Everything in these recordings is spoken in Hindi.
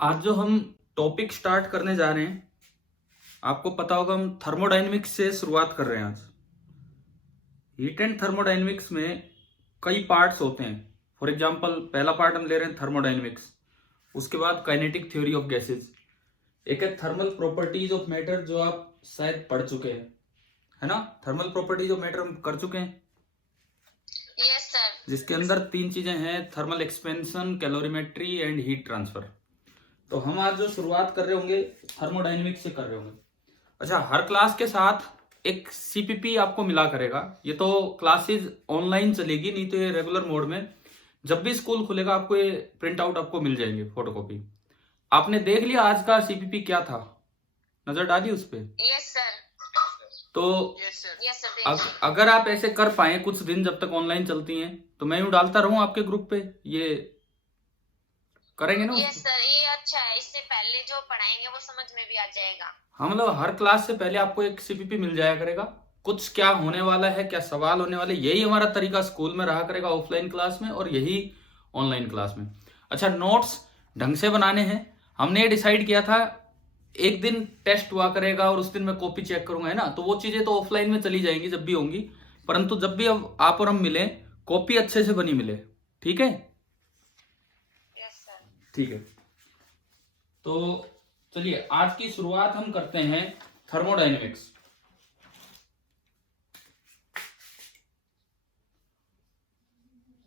आज जो हम टॉपिक स्टार्ट करने जा रहे हैं, आपको पता होगा हम थर्मोडायनेमिक्स से शुरुआत कर रहे हैं आज। हीट एंड थर्मोडायनेमिक्स में कई पार्ट्स होते हैं। फॉर एग्जांपल पहला पार्ट हम ले रहे हैं थर्मोडायनेमिक्स, उसके बाद काइनेटिक थ्योरी ऑफ गैसेज, एक है थर्मल प्रॉपर्टीज ऑफ मैटर जो आप शायद पढ़ चुके हैं, है ना। थर्मल प्रॉपर्टीज ऑफ मैटर हम कर चुके हैं। Yes sir. जिसके अंदर तीन चीजें हैं, thermal expansion, calorimetry and heat transfer. तो हम आज जो शुरुआत कर रहे होंगे थर्मोडायनेमिक्स से कर रहे होंगे। अच्छा, हर क्लास के साथ एक सीपीपी आपको मिला करेगा। ये तो क्लासेस ऑनलाइन चलेगी, नहीं तो ये रेगुलर मोड में जब भी स्कूल खुलेगा आपको ये प्रिंट आउट आपको मिल जाएंगे, फोटोकॉपी। आपने देख लिया आज का सीपीपी क्या था, नजर डाली उस पर? Yes sir. तो यस सर। अगर आप ऐसे कर पाए कुछ दिन जब तक ऑनलाइन चलती हैं, तो मैं यूं डालता रहूं आपके ग्रुप पे, ये करेंगे ना? यस सर, ये अच्छा है। इससे पहले जो पढ़ाएंगे वो समझ में भी आ जाएगा। हाँ, मतलब हर क्लास से पहले आपको एक सीपीपी मिल जाया करेगा, कुछ क्या होने वाला है, क्या सवाल होने वाले। यही हमारा तरीका स्कूल में रहा करेगा, ऑफलाइन क्लास में, और यही ऑनलाइन क्लास में। अच्छा, नोट्स ढंग से बनाने हैं। हमने ये डिसाइड किया था एक दिन टेस्ट हुआ करेगा और उस दिन मैं कॉपी चेक करूंगा, है ना। तो वो चीजें तो ऑफलाइन में चली जाएंगी जब भी होंगी, परंतु जब भी अब आप और हम मिले, कॉपी अच्छे से बनी मिले। ठीक है? Yes sir. ठीक है, तो चलिए आज की शुरुआत हम करते हैं थर्मोडायनेमिक्स।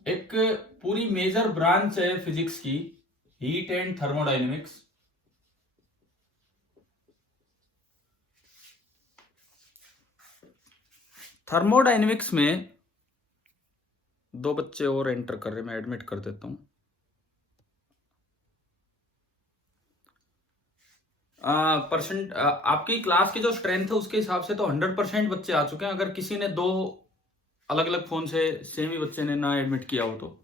एक पूरी मेजर ब्रांच है फिजिक्स की, हीट एंड थर्मोडायनेमिक्स। थर्मोडायनेमिक्स में दो बच्चे और एंटर कर रहे हैं, मैं एडमिट कर देता हूं। परसेंट आपकी क्लास की जो स्ट्रेंथ है उसके हिसाब से तो 100% बच्चे आ चुके हैं। अगर किसी ने दो अलग अलग फोन से सेम ही बच्चे ने ना एडमिट किया हो तो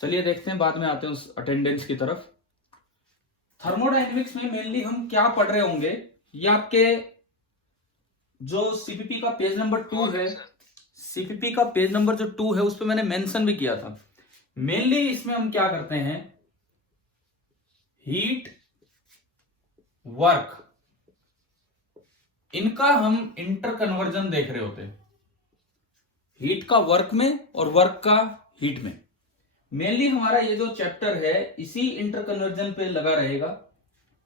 चलिए देखते हैं, बाद में आते हैं उस अटेंडेंस की तरफ। थर्मोडायनेमिक्स में मेनली हम क्या पढ़ रहे होंगे, ये आपके जो सीपीपी का पेज नंबर 2 है, सीपीपी का पेज नंबर जो 2 है उस पर मैंने मेंशन भी किया था। मेनली इसमें हम क्या करते हैं, हीट, वर्क, इनका हम इंटर कन्वर्जन देख रहे होते हैं। हीट का वर्क में और वर्क का हीट में। मेनली हमारा ये जो चैप्टर है इसी इंटर कन्वर्जन पे लगा रहेगा।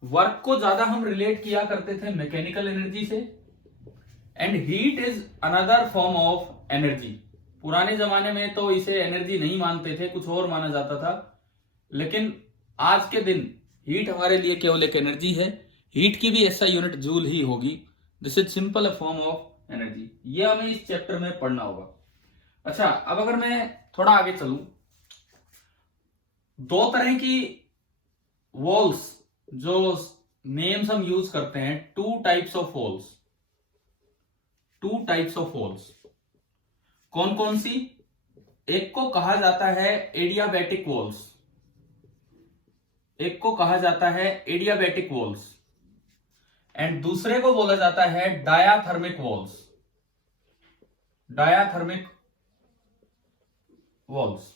वर्क को ज्यादा हम रिलेट किया करते थे मैकेनिकल एनर्जी से, and heat is another form of energy. पुराने जमाने में तो इसे एनर्जी नहीं मानते थे, कुछ और माना जाता था, लेकिन आज के दिन हीट हमारे लिए केवल एक एनर्जी है। हीट की भी ऐसा यूनिट जूल ही होगी। This is simple a form of energy. ये हमें इस चैप्टर में पढ़ना होगा। अच्छा, अब अगर मैं थोड़ा आगे चलूं, दो तरह की वॉल्स जो नेम्स हम यूज करते हैं, two types of walls. Two types of walls कौन कौन सी? एक को कहा जाता है एडियाबैटिक वॉल्स, एक को कहा जाता है एडियाबैटिक वॉल्स, एंड दूसरे को बोला जाता है डायाथर्मिक वॉल्स। Diathermic walls.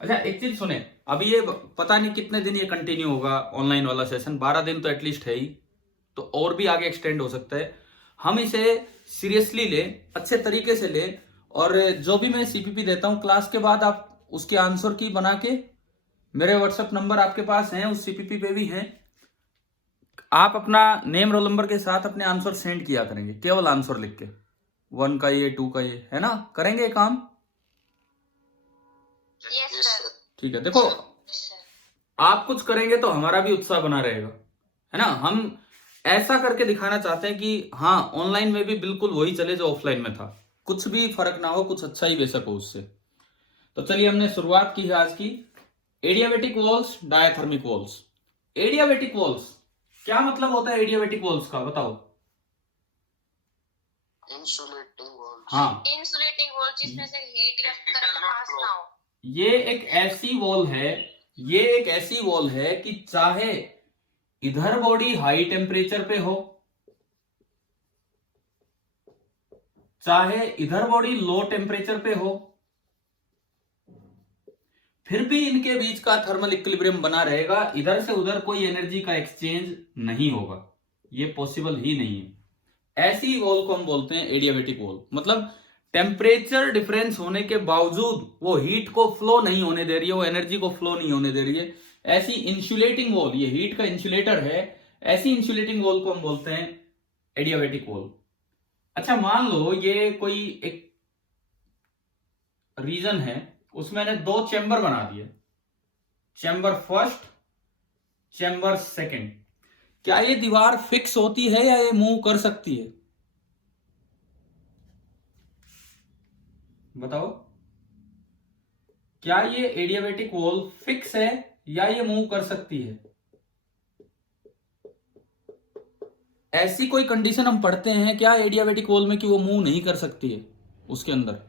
अच्छा, एक चीज सुने, अभी ये पता नहीं कितने दिन ये कंटिन्यू होगा ऑनलाइन वाला सेशन, 12 दिन तो एटलीस्ट है ही, तो और भी आगे एक्सटेंड हो सकता है। हम इसे सीरियसली ले, अच्छे तरीके से ले, और जो भी मैं सीपीपी देता हूं क्लास के बाद आप उसके आंसर की बना के, मेरे व्हाट्सएप नंबर आपके पास हैं, उस सीपीपी पे भी हैं, आप अपना नेम रोल नंबर के साथ अपने आंसर सेंड किया करेंगे, केवल आंसर लिख के, 1 का ये 2 का ये, है ना। करेंगे ये काम? Yes sir. ठीक है, देखो आप कुछ करेंगे तो हमारा भी उत्साह बना रहेगा, है ना। हम ऐसा करके दिखाना चाहते हैं कि हाँ, ऑनलाइन में भी बिल्कुल वही चले जो ऑफलाइन में था, कुछ भी फर्क ना हो, कुछ अच्छा ही बेशक हो उससे। तो चलिए हमने शुरुआत की है आज की, adiabatic walls, diathermic walls. Adiabatic walls क्या मतलब होता है? एडियाबैटिक वॉल्स का बताओ। Insulating walls. हाँ, इंसुलेटिंग वॉल जिसमें से हीट या करंट पास ना हो। ये एक ऐसी वॉल है, ये एक ऐसी वॉल है कि चाहे इधर बॉडी हाई टेम्परेचर पे हो, चाहे इधर बॉडी लो टेम्परेचर पे हो, फिर भी इनके बीच का थर्मल इक्विलिब्रियम बना रहेगा, इधर से उधर कोई एनर्जी का एक्सचेंज नहीं होगा, ये पॉसिबल ही नहीं है। ऐसी वॉल को हम बोलते हैं एडियाबेटिक वॉल। मतलब टेम्परेचर डिफरेंस होने के बावजूद वो हीट को फ्लो नहीं होने दे रही है, वो एनर्जी को फ्लो नहीं होने दे रही है। ऐसी इंसुलेटिंग वॉल, ये हीट का इंसुलेटर है, ऐसी इंसुलेटिंग वॉल को हम बोलते हैं एडियाबेटिक वॉल। अच्छा, मान लो ये कोई एक रीजन है, उसमें मैंने 2 चैम्बर बना दिए, चैम्बर फर्स्ट, चैम्बर सेकंड। क्या ये दीवार फिक्स होती है या ये मूव कर सकती है? बताओ, क्या ये एडियाबेटिक वॉल फिक्स है या ये मूव कर सकती है? ऐसी कोई कंडीशन हम पढ़ते हैं क्या एडियाबेटिक वॉल में कि वो मूव नहीं कर सकती है उसके अंदर?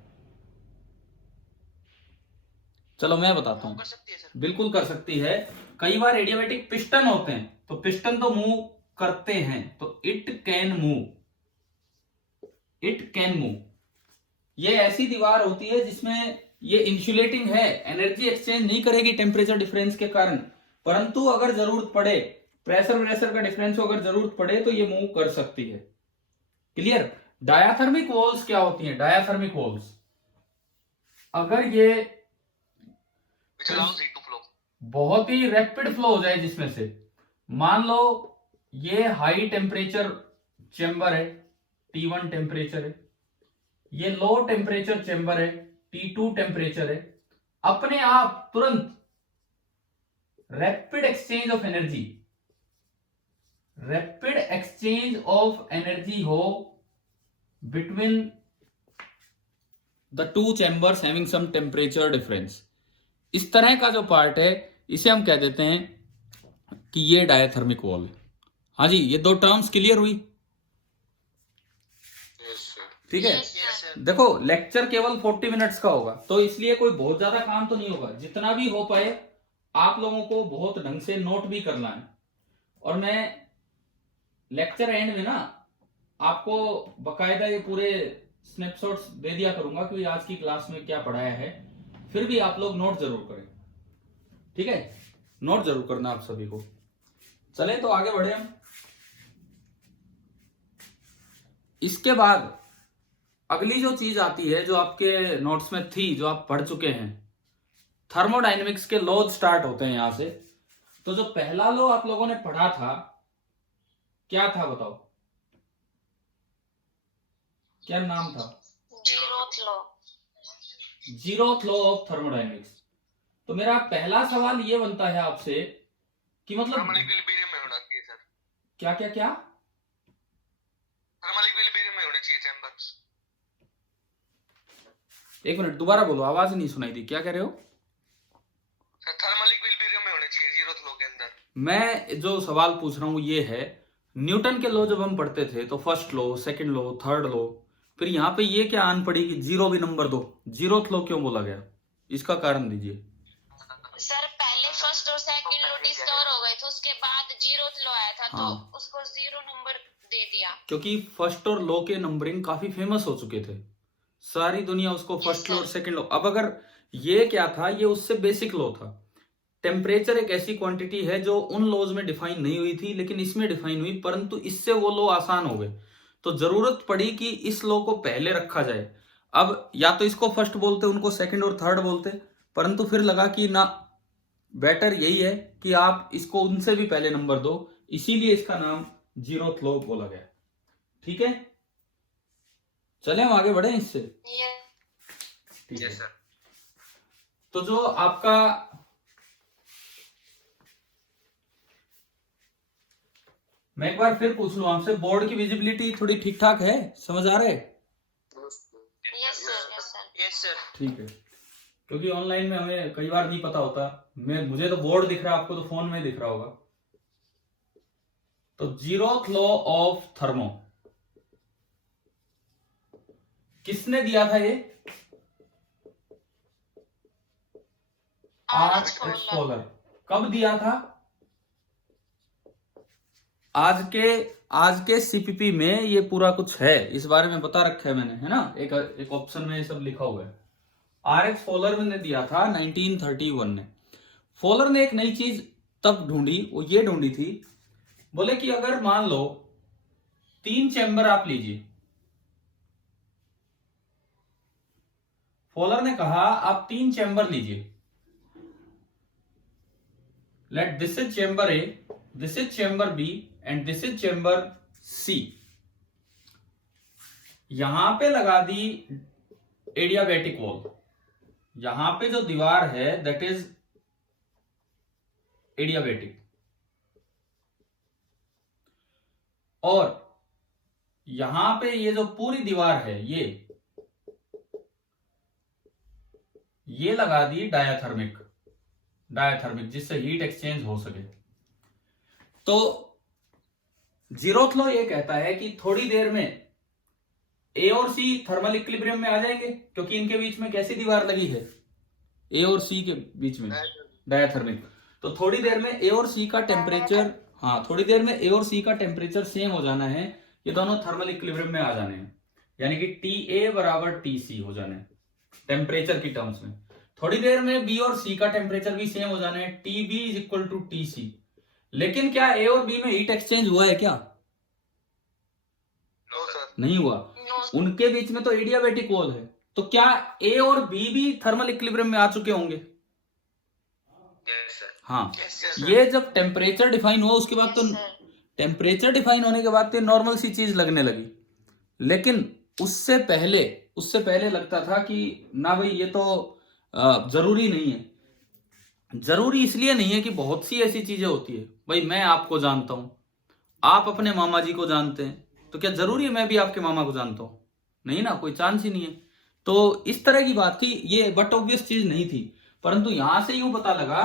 चलो मैं बताता हूं। कर सकती है सर। बिल्कुल कर सकती है। कई बार एडियाबेटिक पिस्टन होते हैं, तो पिस्टन तो मूव करते हैं, तो it can move, it can move. ये ऐसी दीवार होती है जिसमें ये इंसुलेटिंग है, एनर्जी एक्सचेंज नहीं करेगी टेम्परेचर डिफरेंस के कारण, परंतु अगर जरूरत पड़े, प्रेशर का डिफरेंस हो, अगर जरूरत पड़े तो ये मूव कर सकती है। क्लियर? डायाथर्मिक वॉल्स क्या होती हैं? डायाथर्मिक वॉल्स, अगर ये which allows heat to flow. बहुत ही रैपिड फ्लो हो जाए, जिसमें से मान लो ये हाई टेम्परेचर चेंबर है, T1 टेम्परेचर है, ये लो टेम्परेचर चेंबर है, T2 टेम्परेचर है, अपने आप तुरंत rapid exchange of energy, rapid exchange of energy हो between the 2 chambers having some temperature difference. इस तरह का जो पार्ट है, इसे हम कह देते हैं कि ये डायाथर्मिक वॉल है। हाँ जी, ये 2 टर्म्स क्लियर हुई? Yes, sir. ठीक है। Yes, sir. देखो, लेक्चर केवल 40 मिनट्स का होगा, तो इसलिए कोई बहुत ज्यादा काम तो नहीं होगा। जितना भी हो पाए आप लोगों को बहुत ढंग से नोट भी करना है, और मैं लेक्चर एंड में ना आपको बकायदा ये पूरे स्नैपशॉट्स दे दिया करूंगा कि आज की क्लास में क्या पढ़ाया है। फिर भी आप लोग नोट जरूर करें, ठीक है? नोट जरूर करना आप सभी को। चले तो आगे बढ़े हम। इसके बाद अगली जो चीज आती है, जो आपके नोट्स में थी, जो आप पढ़ चुके हैं, थर्मोडायनेमिक्स के लॉज स्टार्ट होते हैं यहां से। तो जो पहला लॉ आप लोगों ने पढ़ा था, क्या था बताओ? क्या नाम था? Zeroth law. Zeroth law of thermodynamics. तो मेरा पहला सवाल ये बनता है आपसे कि मतलब थर्मल इक्विलिब्रियम में होना चाहिए सर। क्या क्या क्या? थर्मल इक्विलिब्रियम में होने चाहिए चैम्बर्स। एक मिनट, दोबारा बोलो, आवाज नहीं सुनाई दी। क्या कह रहे हो? सर थर्मल इक्विलिब्रियम में होने चाहिए जीरोथ लॉ के अंदर। मैं जो सवाल पूछ रहा हूं ये है, न्यूटन के लॉ जब हम पढ़ते थे तो first law, second law, third law, फिर यहाँ पे ये क्या आन पड़ी कि जीरो भी नंबर दो, जीरोथ लॉ क्यों बोला गया? इसका कारण दीजिए। सर पहले फर्स्ट और सेकंड लॉ डिस्कवर हो गए थे, उसके बाद जीरोथ लॉ आया था, हाँ। तो उसको 0 नंबर दे दिया। क्योंकि फर्स्ट और लॉ के नंबरिंग काफी फेमस हो चुके थे, सारी दुनिया उसको फर्स्ट Yes, लॉ और sir. Second law. अब अगर ये क्या था, ये उससे बेसिक लॉ था। टेम्परेचर एक ऐसी क्वांटिटी है जो उन लॉज में डिफाइन नहीं हुई थी, लेकिन इसमें डिफाइन हुई, परंतु इससे वो लॉ आसान हो गए, तो जरूरत पड़ी कि इस लॉ को पहले रखा जाए। अब या तो इसको फर्स्ट बोलते, उनको सेकंड और थर्ड बोलते, परंतु फिर लगा कि ना, बेटर यही है कि आप इसको उनसे भी पहले नंबर दो, इसीलिए इसका नाम जीरोथ लॉ बोला गया। ठीक है, चले हम आगे बढ़े इससे। ठीक है। Yes sir. तो जो आपका मैं एक बार फिर पूछ लूं आपसे, बोर्ड की विजिबिलिटी थोड़ी ठीक ठाक है? समझ आ रहा है? Yes sir, yes sir. Yes sir. ठीक है, क्योंकि ऑनलाइन में हमें कई बार नहीं पता होता। मुझे तो बोर्ड दिख रहा है, आपको तो फोन में दिख रहा होगा। तो जीरोथ लॉ ऑफ थर्मो किसने दिया था? ये आर्च एक्सप्लोरर। कब दिया था? आज के सीपीपी में ये पूरा कुछ है, इस बारे में बता रखा है मैंने, है ना? एक ऑप्शन में ये सब लिखा हुआ है। RX फॉलर ने दिया था 1931 में। फॉलर ने एक नई चीज तब ढूंढी, वो ये ढूंढी थी, बोले कि अगर मान लो 3 चैम्बर आप लीजिए, फॉलर ने कहा आप 3 चैम्बर लीजिए, let this is chamber A, this is chamber B and this is chamber C. यहां पे लगा दी एडियाबैटिक वॉल, यहां पे जो दीवार है दैट इज एडियाबैटिक, और यहां पे ये जो पूरी दीवार है ये लगा दी डायाथर्मिक, जिससे हीट एक्सचेंज हो सके। तो जीरोथ लॉ ये कहता है कि थोड़ी देर में ए और सी थर्मल इक्विलिब्रियम में आ जाएंगे, क्योंकि इनके बीच में कैसी दीवार लगी है, ए और सी के बीच में डायाथर्मिक। तो थोड़ी देर में ए और सी का टेम्परेचर, हाँ थोड़ी देर में ए और सी का टेम्परेचर सेम हो जाना है, ये दोनों थर्मल इक्विलिब्रियम में आ जाने हैं, यानी कि TA बराबर TC हो जाने हैं टेम्परेचर की टर्म्स में। थोड़ी देर में बी और सी का टेम्परेचर भी सेम हो जाना है, TB is equal to TC। लेकिन क्या ए और बी में हीट एक्सचेंज हुआ है क्या? No sir. नहीं हुआ। उनके बीच में तो एडियाबैटिक वॉल है, तो क्या ए और बी भी थर्मल इक्विलिब्रियम में आ चुके होंगे? Yes sir. हाँ, यस सर। ये जब टेम्परेचर डिफाइन हुआ उसके बाद तो टेम्परेचर डिफाइन होने के बाद तो नॉर्मल सी चीज लगने लगी, लेकिन उससे पहले लगता था कि ना भाई ये तो जरूरी नहीं है। जरूरी इसलिए नहीं है कि बहुत सी ऐसी चीजें होती है, भाई मैं आपको जानता हूं, आप अपने मामा जी को जानते हैं, तो क्या जरूरी है मैं भी आपके मामा को जानता हूं? नहीं ना, कोई चांस ही नहीं है। तो इस तरह की बात थी, ये बट ऑब्वियस चीज नहीं थी, परंतु यहां से यूं पता लगा,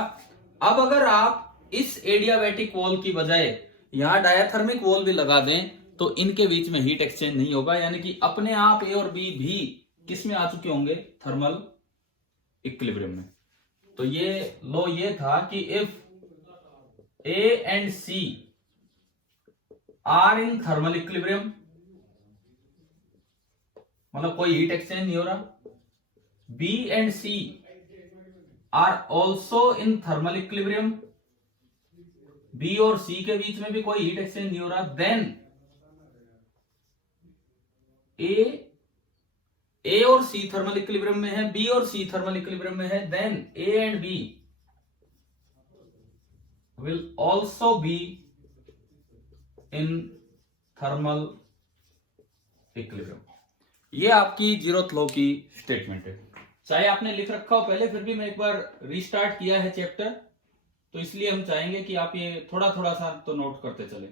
अब अगर आप इस एडियाबैटिक वॉल की बजाय यहां डायाथर्मिक वॉल भी लगा दें तो इनके बीच में हीट एक्सचेंज नहीं होगा, यानी कि अपने आप ए और बी भी किस में आ चुके होंगे? थर्मल इक्विलिब्रियम में। तो ये लॉ ये था कि if A and C are in thermal equilibrium, मतलब कोई हीट एक्सचेंज नहीं हो रहा, B and C are also in thermal equilibrium, B और सी के बीच में भी कोई हीट एक्सचेंज नहीं हो रहा, देन ए और सी थर्मल इक्विलिब्रियम में है, बी और सी थर्मल इक्विलिब्रियम में है, then A and B will also be in thermal equilibrium. ये आपकी जीरोथ लॉ की स्टेटमेंट है। चाहे आपने लिख रखा हो पहले, फिर भी मैं एक बार रीस्टार्ट किया है चैप्टर, तो इसलिए हम चाहेंगे कि आप ये थोड़ा थोड़ा सा तो नोट करते चले।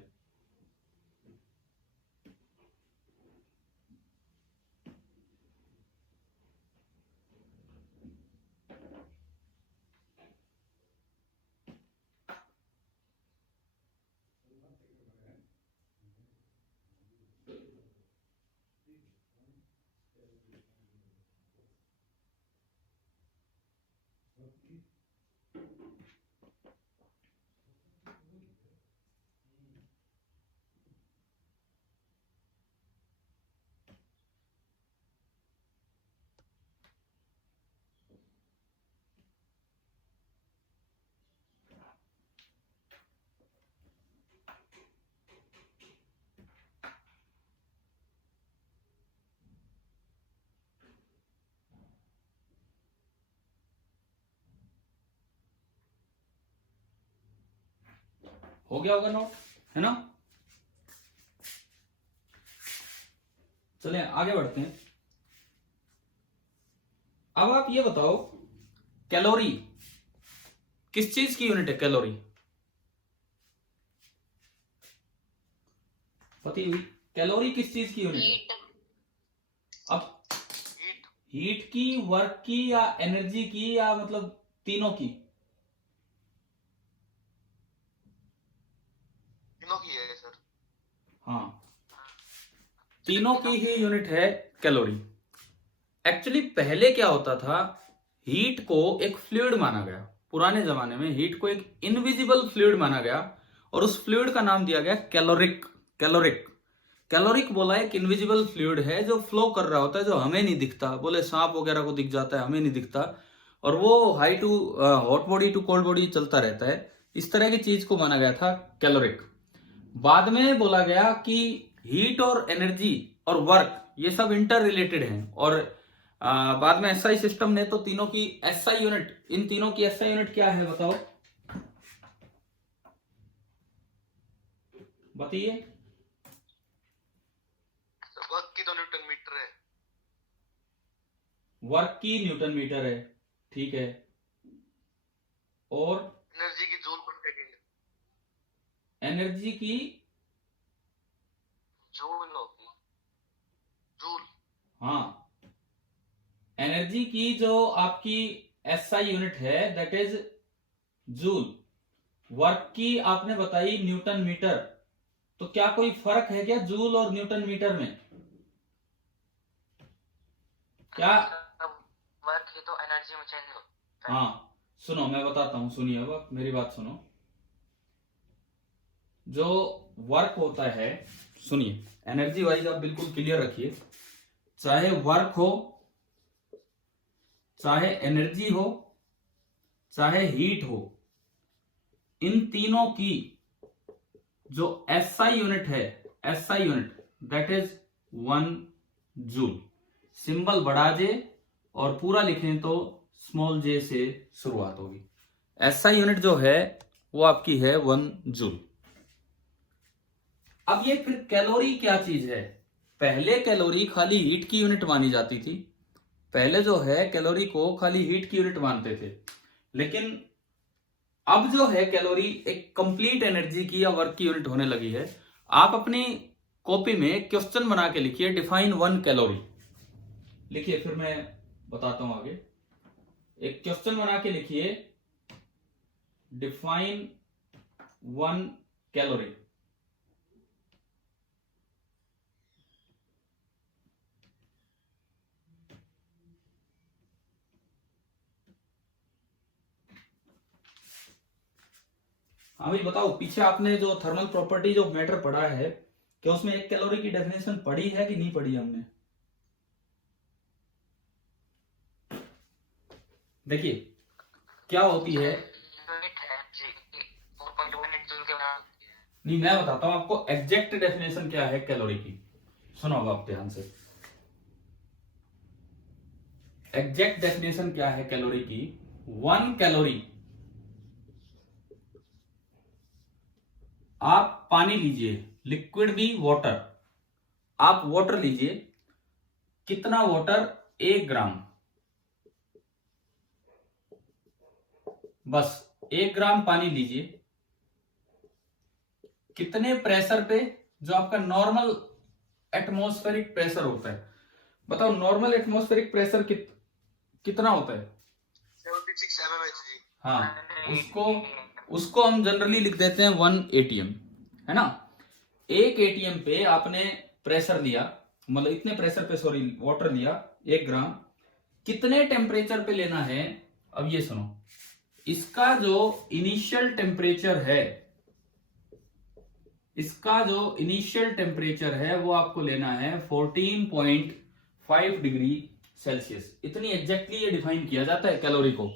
हो गया होगा नोट, है ना? चलें आगे बढ़ते हैं। अब आप ये बताओ, कैलोरी किस चीज की यूनिट है? कैलोरी पता हुई? कैलोरी किस चीज की यूनिट है? हीट। अब हीट की, वर्क की, या एनर्जी की, या मतलब तीनों की? तीनों की है सर। हाँ, तीनों की ही यूनिट है कैलोरी। एक्चुअली पहले क्या होता था, हीट को एक फ्लूइड माना गया। पुराने जमाने में हीट को एक इनविजिबल फ्लूइड माना गया और उस फ्लूइड का नाम दिया गया कैलोरिक। कैलोरिक बोला एक इनविजिबल फ्लूइड है जो फ्लो कर रहा होता है, जो हमें नहीं दिखता। बोले सांप वगैरह को दिख जाता है, हमें नहीं दिखता, और वो high to hot body to cold body चलता रहता है। इस तरह की चीज को माना गया था कैलोरिक। बाद में बोला गया कि हीट और एनर्जी और वर्क ये सब इंटर रिलेटेड हैं, और बाद में एसआई सिस्टम ने तो तीनों की एसआई यूनिट, इन तीनों की एसआई यूनिट क्या है बताओ, बताइए। वर्क की तो न्यूटन मीटर है। वर्क की न्यूटन मीटर है, ठीक है, और एनर्जी की जूल पर सेकंड। एनर्जी की जूल होती है, जूल। हाँ, एनर्जी की जो आपकी एसआई यूनिट है दैट इज जूल। वर्क की आपने बताई न्यूटन मीटर। तो क्या कोई फर्क है क्या जूल और न्यूटन मीटर में? क्या? वर्क की तो एनर्जी में चेंज होता है। हाँ सुनो, मैं बताता हूं, सुनिए, अब मेरी बात सुनो। जो वर्क होता है, सुनिए, एनर्जी वाइज आप बिल्कुल क्लियर रखिए, चाहे वर्क हो, चाहे एनर्जी हो, चाहे हीट हो, इन तीनों की जो एसआई यूनिट है, SI unit that is 1 joule. Symbol बड़ा जे और पूरा लिखें तो स्मॉल जे से शुरुआत होगी। एसआई यूनिट जो है वो आपकी है 1 जूल। अब ये फिर कैलोरी क्या चीज है? पहले कैलोरी खाली हीट की यूनिट मानी जाती थी। पहले जो है कैलोरी को खाली हीट की यूनिट मानते थे, लेकिन अब जो है कैलोरी एक कंप्लीट एनर्जी की या वर्क की यूनिट होने लगी है। आप अपनी कॉपी में क्वेश्चन बना के लिखिए, डिफाइन 1 कैलोरी लिखिए, फिर मैं बताता हूं आगे। एक क्वेश्चन बना के लिखिए, डिफाइन 1 कैलोरी। हाँ भाई बताओ, पीछे आपने जो थर्मल प्रॉपर्टीज ऑफ मैटर पढ़ा है, क्या उसमें 1 कैलोरी की डेफिनेशन पढ़ी है कि नहीं पढ़ी हमने? देखिए क्या होती है, नहीं मैं बताता हूं आपको एग्जैक्ट डेफिनेशन क्या है कैलोरी की। सुनो अब आप ध्यान से, एग्जैक्ट डेफिनेशन क्या है कैलोरी की। 1 कैलोरी, आप पानी लीजिए, लिक्विड भी वाटर, आप वाटर लीजिए, कितना वाटर? 1 ग्राम, बस 1 ग्राम पानी लीजिए, कितने प्रेशर पे? जो आपका नॉर्मल एटमॉस्फेरिक प्रेशर होता है, बताओ नॉर्मल एटमॉस्फेरिक प्रेशर कितना होता है? 76 mmHg। हाँ, उसको हम जनरली लिख देते हैं 1 ATM, है ना। 1 ATM पे आपने प्रेशर लिया, मतलब इतने प्रेशर पे सॉरी वाटर लिया 1 ग्राम, कितने टेम्परेचर पे लेना है? अब ये सुनो, इसका जो इनिशियल टेम्परेचर है, इसका जो इनिशियल टेम्परेचर है वो आपको लेना है 14.5 डिग्री सेल्सियस। इतनी एग्जैक्टली ये डिफाइन किया जाता है कैलोरी को,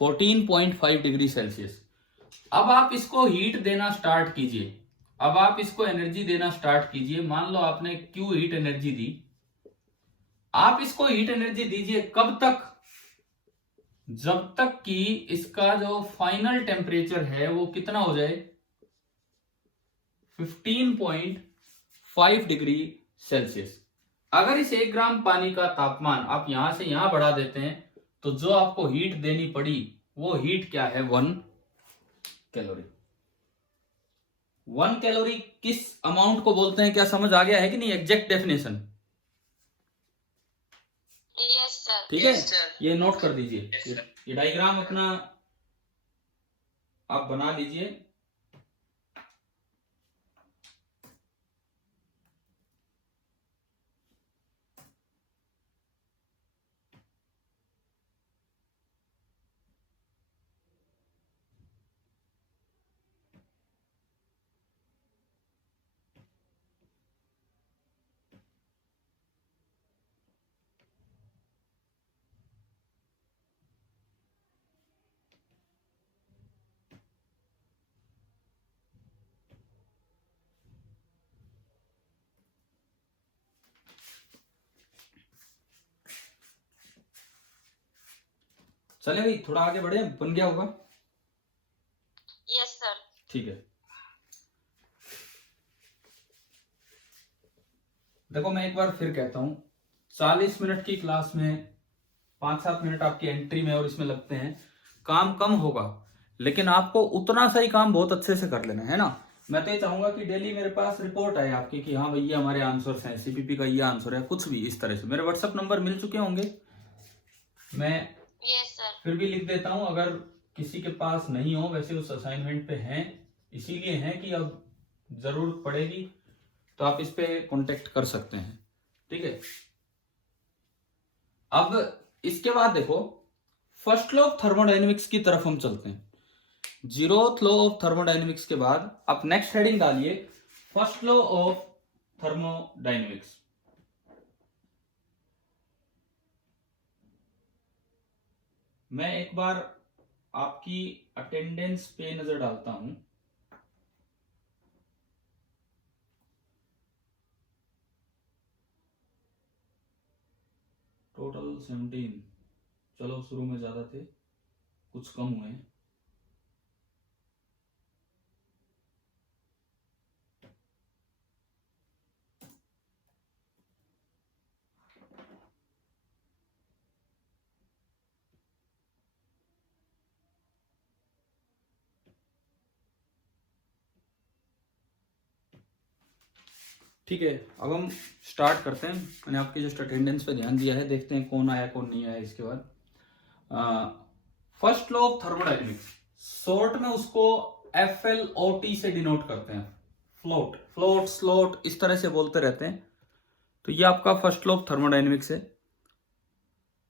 14.5 डिग्री सेल्सियस। अब आप इसको हीट देना स्टार्ट कीजिए, अब आप इसको एनर्जी देना स्टार्ट कीजिए। मान लो आपने क्यू हीट एनर्जी दी, आप इसको हीट एनर्जी दीजिए कब तक? जब तक कि इसका जो फाइनल टेम्परेचर है वो कितना हो जाए? 15.5 डिग्री सेल्सियस। अगर इस 1 ग्राम पानी का तापमान आप यहां से यहां बढ़ा देते हैं तो जो आपको हीट देनी पड़ी वो हीट क्या है? 1 कैलोरी। 1 कैलोरी किस अमाउंट को बोलते हैं, क्या समझ आ गया है कि नहीं? Exact definition, yes sir. ठीक है। ये नोट कर दीजिए, ये डायग्राम अपना आप बना लीजिए। चले भाई, थोड़ा आगे बढ़े, बन गया होगा। Yes sir. ठीक है, देखो मैं एक बार फिर कहता हूं, 40 मिनट की क्लास में 5-7 मिनट आपकी एंट्री में और इसमें लगते हैं, काम कम होगा लेकिन आपको उतना सा ही काम बहुत अच्छे से कर लेना है ना। मैं तो ये चाहूंगा कि डेली मेरे पास रिपोर्ट आए आपकी कि हाँ भैया हमारे आंसर्स हैं, सीपीपी का ये आंसर है, कुछ भी इस तरह से। मेरे व्हाट्सएप नंबर मिल चुके होंगे, मैं यस सर। फिर भी लिख देता हूं अगर किसी के पास नहीं हो। वैसे उस असाइनमेंट पे हैं, इसीलिए हैं कि अब जरूरत पड़ेगी तो आप इस पे कांटेक्ट कर सकते हैं, ठीक है। अब इसके बाद देखो, फर्स्ट लॉ ऑफ थर्मोडायनेमिक्स की तरफ हम चलते हैं। 0th लॉ ऑफ थर्मोडायनेमिक्स के बाद आप नेक्स्ट हेडिंग डालिए, फर्स्ट लॉ ऑफ थर्मोडायनेमिक्स। मैं एक बार आपकी अटेंडेंस पे नजर डालता हूं। टोटल 17, चलो शुरू में ज्यादा थे, कुछ कम हुए हैं। ठीक है, अब हम स्टार्ट करते हैं। मैंने आपकी जस्ट अटेंडेंस पे ध्यान दिया है, देखते हैं कौन आया कौन नहीं आया। इसके बाद first law of thermodynamics, short में उसको FLOT से डिनोट करते हैं। फ्लोट, फ्लोट, स्लोट, इस तरह से बोलते रहते हैं। तो ये आपका फर्स्ट लॉ ऑफ थर्मोडायनेमिक्स है।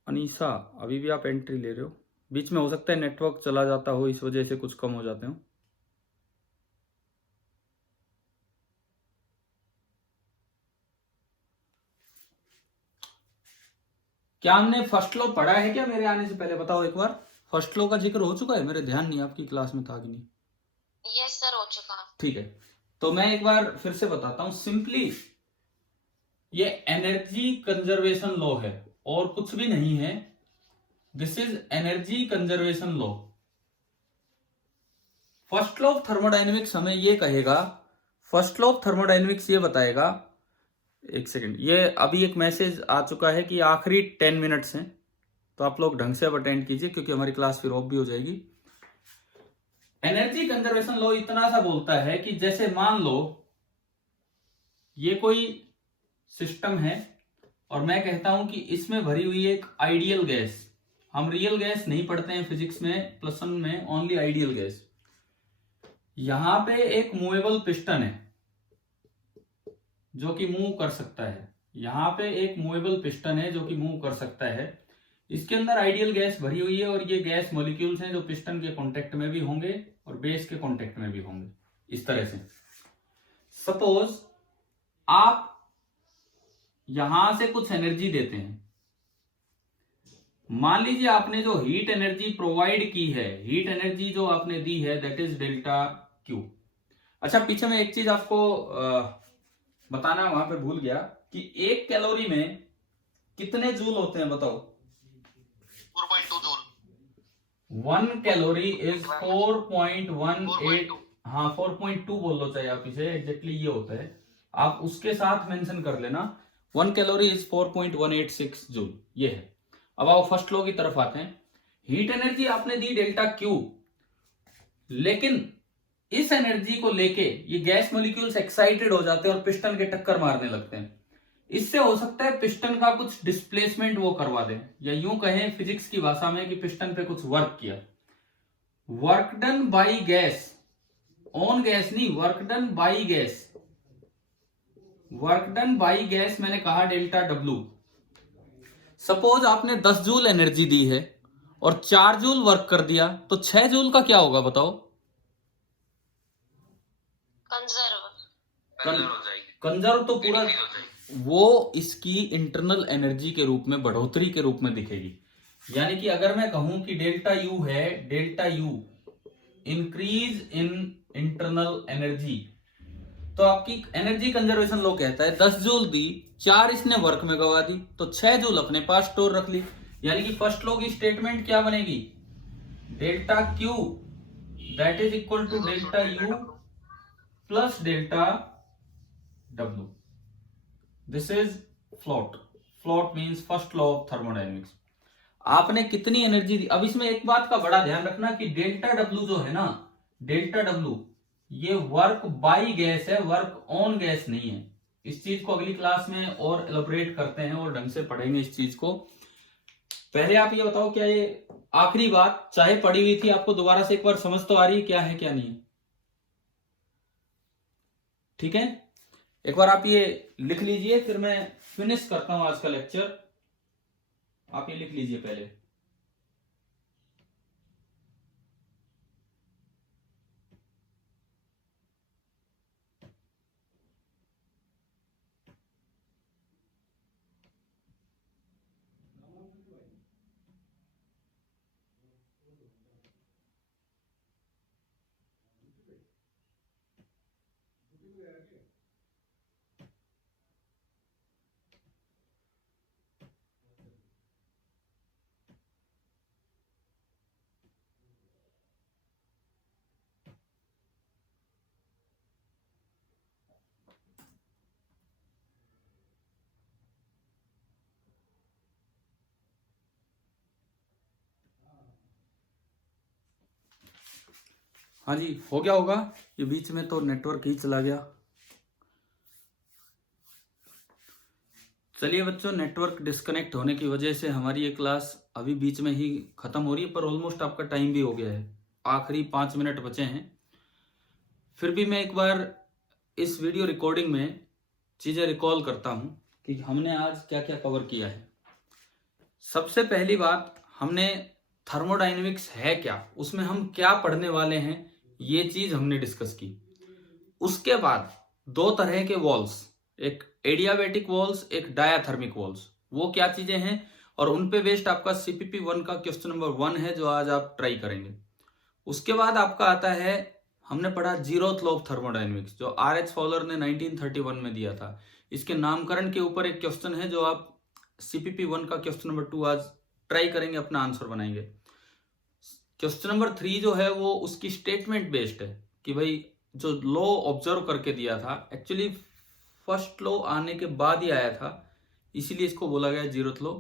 अनीसा, अभी भी आप एंट्री ले रहे हो, बीच में हो सकता है नेटवर्क चला जाता हो, इस वजह से कुछ कम हो जाते हो। क्या हमने फर्स्ट लॉ पढ़ा है क्या मेरे आने से पहले? बताओ एक बार, फर्स्ट लॉ का जिक्र हो चुका है? मेरे ध्यान नहीं, आपकी क्लास में था कि नहीं। यस सर, हो चुका। ठीक है, तो मैं एक बार फिर से बताता हूं सिंपली। ये एनर्जी कंजर्वेशन लॉ है और कुछ भी नहीं है। This is energy conservation law. First law of thermodynamics हमें ये कहेगा, फर्स्ट लॉ ऑफ थर्मोडायनेमिक्स ये बताएगा, एक सेकेंड, ये अभी एक मैसेज आ चुका है कि आखिरी 10 मिनट्स हैं, तो आप लोग ढंग से अब अटेंड कीजिए क्योंकि हमारी क्लास फिर ऑफ भी हो जाएगी। एनर्जी कंजर्वेशन लॉ इतना सा बोलता है कि जैसे मान लो ये कोई सिस्टम है और मैं कहता हूं कि इसमें भरी हुई एक आइडियल गैस, हम रियल गैस नहीं पढ़ते हैं फिजिक्स में, प्लस वन में, ओनली आइडियल गैस। यहां पे एक मूवेबल पिस्टन है जो कि मूव कर सकता है, यहां पे एक मूवेबल पिस्टन है जो कि मूव कर सकता है। इसके अंदर आइडियल गैस भरी हुई है और ये गैस मॉलिक्यूल्स हैं जो पिस्टन के कांटेक्ट में भी होंगे और बेस के कांटेक्ट में भी होंगे, इस तरह से। सपोज आप यहां से कुछ एनर्जी देते हैं, मान लीजिए आपने जो हीट एनर्जी प्रोवाइड की है, हीट एनर्जी जो आपने दी है, दैट इज डेल्टा क्यू। अच्छा, पीछे में एक चीज आपको बताना वहां पे भूल गया कि 1 कैलोरी में कितने जूल होते हैं बताओ? 4.2 जूल। 1 calorie is 4.18। हाँ, 4.2 बोल लो चाहे आप इसे, एग्जैक्टली ये होता है, आप उसके साथ मेंशन कर लेना। 1 कैलोरी इज 4.186 जूल, ये है। अब आओ फर्स्ट लॉ की तरफ आते हैं। हीट एनर्जी आपने दी डेल्टा क्यू, लेकिन इस एनर्जी को लेके ये गैस मॉलिक्यूल्स एक्साइटेड हो जाते हैं और पिस्टन के टक्कर मारने लगते हैं। इससे हो सकता है पिस्टन का कुछ डिस्प्लेसमेंट वो करवा दें, या यूं कहें फिजिक्स की भाषा में कि पिस्टन पे कुछ वर्क किया। Work done by gas, on gas नहीं, work done by gas. Work done by gas मैंने कहा डेल्टा डब्ल्यू। सपोज आपने 10 जूल एनर्जी दी है और 4 जूल वर्क कर दिया, तो 6 जूल का क्या होगा बताओ? कंजर्व तो पूरा वो इसकी इंटरनल एनर्जी के रूप में, बढ़ोतरी के रूप में दिखेगी। यानी कि अगर मैं कहूं कि डेल्टा यू है, delta U increase in internal energy, तो आपकी एनर्जी कंजर्वेशन लॉ कहता है 10 जूल दी, 4 इसने वर्क में गवा दी, तो 6 जूल अपने पास स्टोर रख ली। यानी कि फर्स्ट लॉ की स्टेटमेंट क्या बनेगी, delta Q that is equal to delta U plus delta W. This is float. Float means first law of thermodynamics. आपने कितनी एनर्जी दी। अब इसमें एक बात का बड़ा ध्यान रखना कि डेल्टा डब्ल्यू जो है ना, डेल्टा डब्ल्यू ये वर्क बाई गैस है, वर्क ऑन गैस नहीं है। इस चीज को अगली क्लास में और एलोबरेट करते हैं और ढंग से पढ़ेंगे इस चीज को। पहले आप ये बताओ, क्या ये आखिरी बात चाहे पढ़ी हुई थी, आपको दोबारा से एक बार समझ तो आ रही है क्या है क्या नहीं है? ठीक है, एक बार आप ये लिख लीजिए, फिर मैं फिनिश करता हूं आज का लेक्चर। आप ये लिख लीजिए पहले। हाँ जी, हो गया होगा। ये बीच में तो नेटवर्क ही चला गया। चलिए बच्चों, नेटवर्क डिस्कनेक्ट होने की वजह से हमारी ये क्लास अभी बीच में ही खत्म हो रही है, पर ऑलमोस्ट आपका टाइम भी हो गया है, आखिरी 5 मिनट बचे हैं। फिर भी मैं एक बार इस वीडियो रिकॉर्डिंग में चीजें रिकॉल करता हूं कि हमने आज क्या क्या कवर किया है। सबसे पहली बात, हमने थर्मोडायनेमिक्स है क्या, उसमें हम क्या पढ़ने वाले हैं, ये चीज हमने डिस्कस की। उसके बाद 2 तरह के वॉल्स, एक एडियाबैटिक वॉल्स, एक डायाथर्मिक वॉल्स, वो क्या चीजें हैं, और उन पे बेस्ड आपका CPP 1 का क्वेश्चन नंबर 1 है जो आज आप ट्राई करेंगे। उसके बाद आपका आता है, हमने पढ़ा जीरोथ लॉ ऑफ थर्मोडायनेमिक्स जो RH फॉलर ने 1931 में दिया था। इसके नामकरण के ऊपर एक क्वेश्चन है जो आप CPP 1 का क्वेश्चन नंबर 2 आज ट्राई करेंगे, अपना आंसर बनाएंगे। क्वेश्चन नंबर 3 जो है वो उसकी स्टेटमेंट बेस्ड है कि भाई जो लॉ ऑब्जर्व करके दिया था, एक्चुअली फर्स्ट लॉ आने के बाद ही आया था, इसीलिए इसको बोला गया जीरोथ लॉ,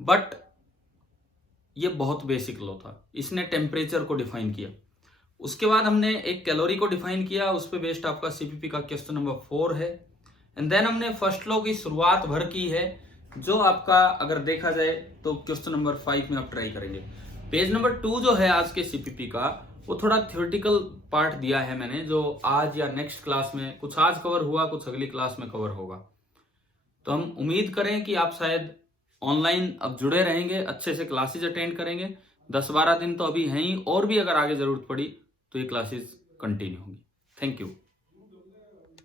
बट ये बहुत बेसिक लॉ था। इसने टेम्परेचर को डिफाइन किया। उसके बाद हमने एक कैलोरी को डिफाइन किया, उस पे बेस्ड आपका CPP का क्वेश्चन नंबर 4 है। एंड देन हमने फर्स्ट लॉ की शुरुआत भर की है, जो आपका अगर देखा जाए तो क्वेश्चन नंबर 5 में आप ट्राई करेंगे। पेज नंबर 2 जो है आज के CPP का, वो थोड़ा थ्योरेटिकल पार्ट दिया है मैंने, जो आज या नेक्स्ट क्लास में, कुछ आज कवर हुआ, कुछ अगली क्लास में कवर होगा। तो हम उम्मीद करें कि आप शायद ऑनलाइन अब जुड़े रहेंगे, अच्छे से क्लासेज अटेंड करेंगे। 10-12 दिन तो अभी हैं ही, और भी अगर आगे जरूरत पड़ी तो ये क्लासेस कंटिन्यू होंगी। Thank you.